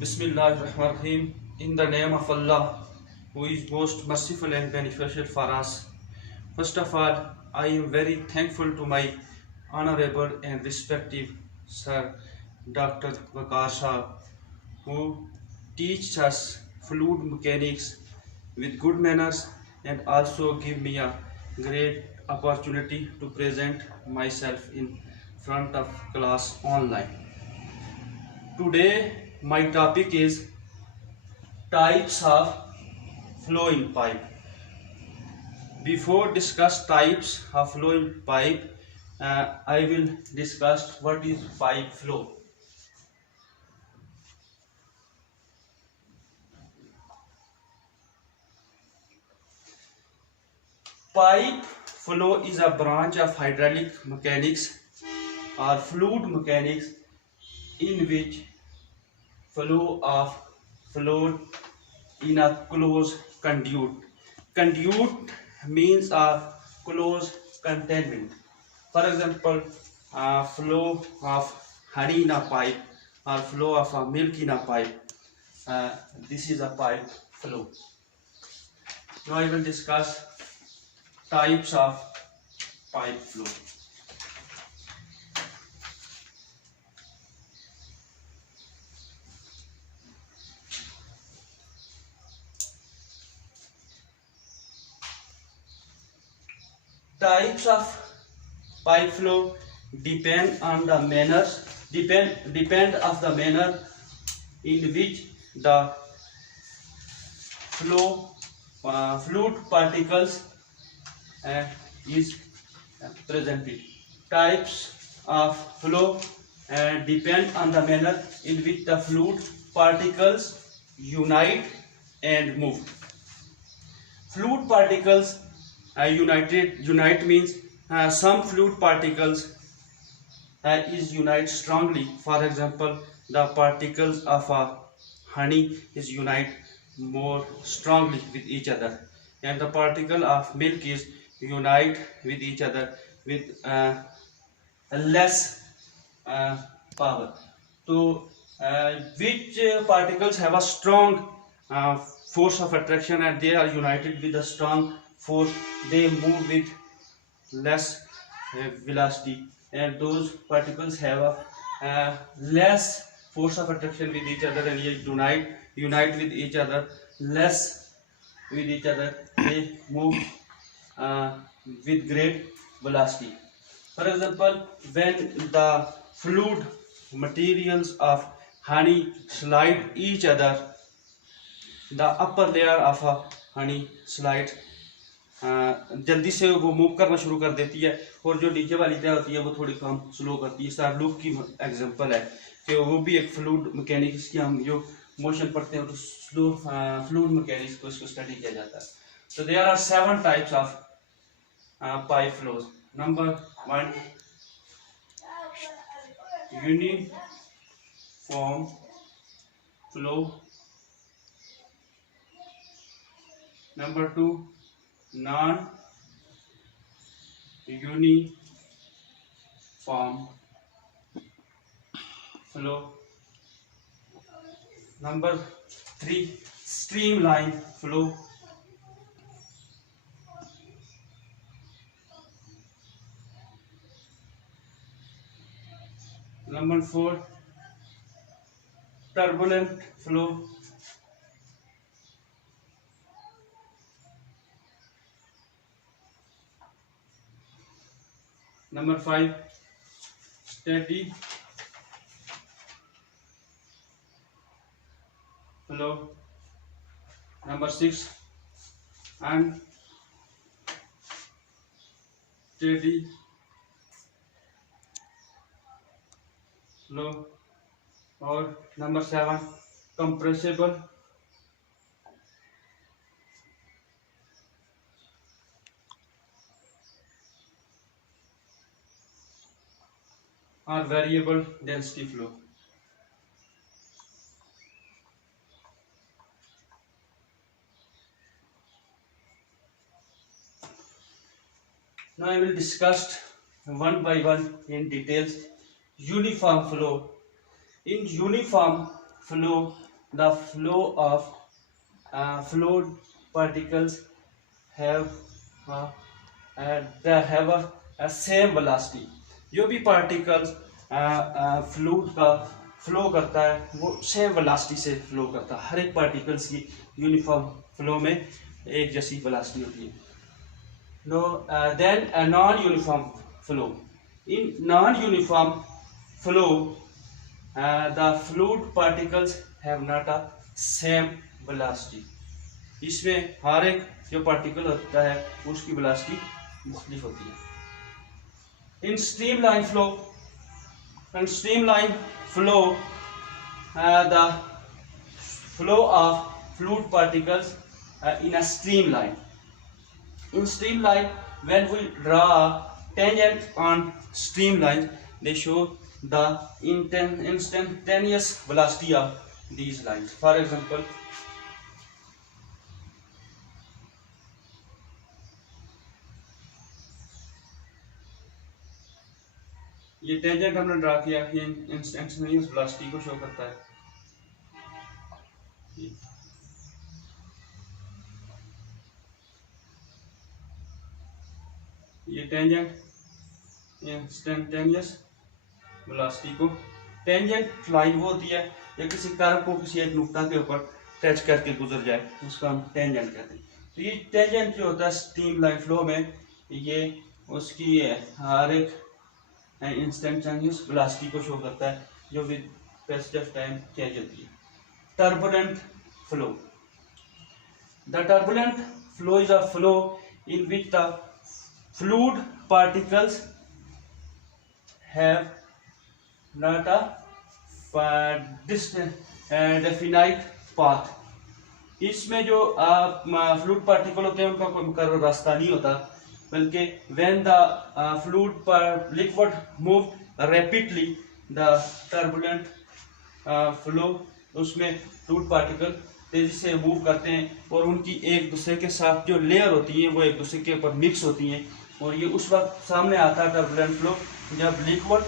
Bismillahirrahmanirrahim. In the name of Allah, who is most merciful and beneficial for us. First of all, I am very thankful to my honorable and respected Sir Dr. Waqar Shah, who teaches us fluid mechanics with good manners and also give me a great opportunity to present myself in front of class online. Today my topic is types of flowing pipe. Before discuss types of flowing pipe, I will discuss what is pipe flow. Pipe flow is a branch of hydraulic mechanics or fluid mechanics in which flow of fluid in a closed conduit. Conduit means a closed containment. For example, flow of honey in a pipe or flow of a milk in a pipe. This is a pipe flow. Now I will discuss types of pipe flow. Types of pipe flow depend of the manner in which the fluid particles is presented. Types of flow depend on the manner in which the fluid particles unite and move. Fluid particles unite means some fluid particles is unite strongly. For example, the particles of honey is unite more strongly with each other, and the particle of milk is unite with each other with less power. So which particles have a strong force of attraction and they are united with a strong force, they move with less velocity, and those particles have a less force of attraction with each other and unite with each other less with each other, they move with great velocity. For example, when the fluid materials of honey slide each other, the upper layer of honey slides जल्दी से वो मूव करना शुरू कर देती है और जो नीचे वाली तह होती है वो थोड़ी कम स्लो करती है. सर लूप की एग्जांपल है कि वो भी एक फ्लूइड मैकेनिक्स की हम जो मोशन पढ़ते हैं तो स्लो फ्लूइड मैकेनिक्स को इसको स्टडी किया जाता है. So there are 7 types of pipe flows. Number 1, uniform flow. Number 2, non-uniform flow. Number 3, streamline flow. Number 4, turbulent flow. Number 5, steady flow. Number 6, unsteady flow. Or number 7, compressible or variable density flow. Now I will discuss one by one in details. Uniform flow. In uniform flow, the flow of fluid particles have they have a same velocity. जो भी particles fluid का फ्लो करता है वो same velocity से फ्लो करता है. हर एक पार्टिकल्स की यूनिफॉर्म फ्लो में एक जैसी वेलोसिटी होती है. No then a non uniform flow. In non uniform flow the fluid particles have not a same velocity. इसमें हर एक जो पार्टिकल होता है उसकी वेलोसिटी मुख्तलिफ होती है. In streamline flow, and streamline flow the flow of fluid particles in a streamline. In streamline, when we draw tangent on streamline, they show the instantaneous velocity of these lines. For example, ये टेंजेंट हमने ड्रा किया, ये instantaneous velocity को शो करता है. ये tangent instantaneous velocity को, tangent line वो होती है या किसी कर्व को किसी एक नुक्ता के ऊपर टच करके गुजर जाए, उसका हम टेंजेंट कहते हैं. तो ये टेंजेंट जो होता है स्ट्रीमलाइन फ्लो में, ये उसकी हर एक इंस्टेंटेनियस वेलोसिटी को शो करता है जो with passage of time change होती है. Turbulent flow. The turbulent flow is a flow in which the fluid particles have not a definite path. इसमें जो फ्लूइड पार्टिकल होते हैं उनका कोई मुकर्रर रास्ता नहीं होता, बल्कि when the fluid liquid move rapidly, the turbulent flow, उसमें फ्लूइड पार्टिकल तेजी से मूव करते हैं और उनकी एक दूसरे के साथ जो लेयर होती है वो एक दूसरे के ऊपर मिक्स होती हैं, और ये उस वक्त सामने आता है टर्बुलेंट फ्लो जब लिक्विड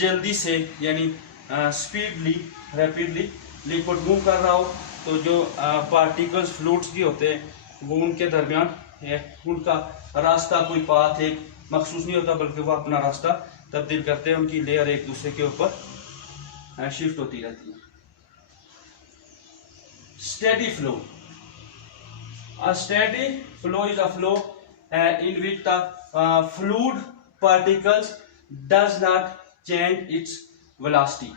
जल्दी से यानी स्पीडली रैपिडली लिक्विड मूव कर रहा हो. तो जो पार्टिकल्स फ्लूइड्स की होते हैं वो उनके दरमियान उनका रास्ता कोई पाथ एक मखसूस नहीं होता, बल्कि वो अपना रास्ता तब्दील करते हैं, उनकी लेयर एक दूसरे के ऊपर शिफ्ट होती रहती है. Steady flow. A steady flow is a flow in which the fluid particles does not change its velocity.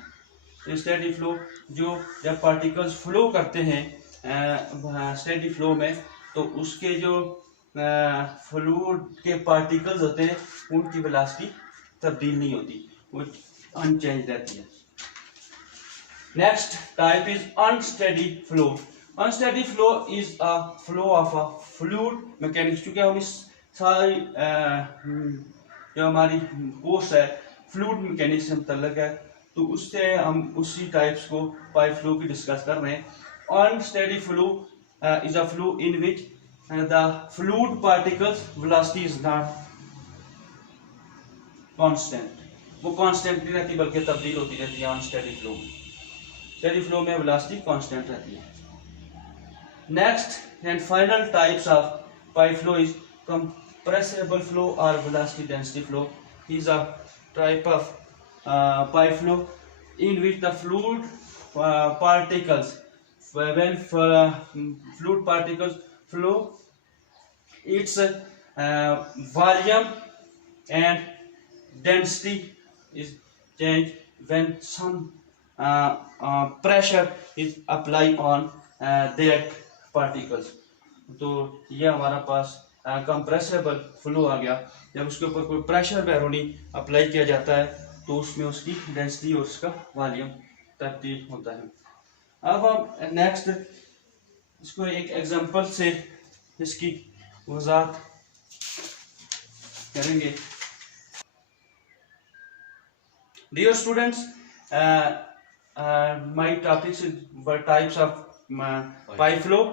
Steady flow जो जब पार्टिकल्स फ्लो करते हैं स्टेडी फ्लो में, तो उसके जो फ्लूइड के पार्टिकल्स होते हैं उनकी वेलोसिटी तब्दील नहीं होती, वो अनचेंज रहती है. Next type is unsteady flow. Unsteady flow is a flow of a fluid mechanics. क्योंकि हम इस सारी जो हमारी कोर्स है फ्लूइड मैकेनिक्स से मुतल्लिक है, तो उससे हम उसी टाइप्स को पाइप फ्लो की डिस्कस कर रहे हैं. Unsteady flow is a flow in which the fluid particles velocity is not constant. वो कांस्टेंट नहीं रहती बल्कि तब्दील होती रहती है अनस्टेडी फ्लो में. स्टेडी फ्लो में वेलोसिटी कांस्टेंट रहती है. Next and final types of pipe flow is compressible flow और velocity density flow. Is a type of pipe flow in which the fluid particles when fluid particles flow, its volume and density is changed when some pressure is applied on that particles. तो ये हमारा पास compressible flow आ गया. जब उसके ऊपर कोई प्रेशर बैरोनी अप्लाई किया जाता है तो उसमें उसकी डेंसिटी और उसका वॉल्यूम तब्दील होता है. अब हम नेक्स्ट इसको एक एग्जांपल से इसकी वजाहत करेंगे. Dear students, my topics types of pipe flow.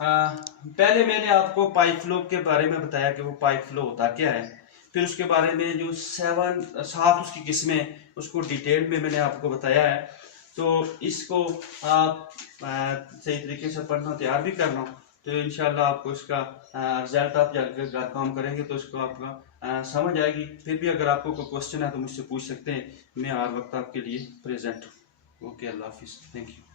पहले मैंने आपको पाइप फ्लो के बारे में बताया कि वो पाइप फ्लो होता क्या है. फिर उसके बारे में जो 7 उसकी किस्में उसको डिटेल में मैंने आपको बताया है. तो इसको आप सही तरीके से पढ़ना, तैयार भी करना, तो इंशाल्लाह आपको इसका रिजल्ट आप जब घर काम करेंगे तो इसको आपका समझ आएगी। फिर भी अगर आपको कोई क्वेश्चन है तो मुझसे पूछ सकते हैं, मैं हर वक्त आपके लिए प्रेजेंट हूँ। ओके, अल्लाह हाफिज़, थैंक यू।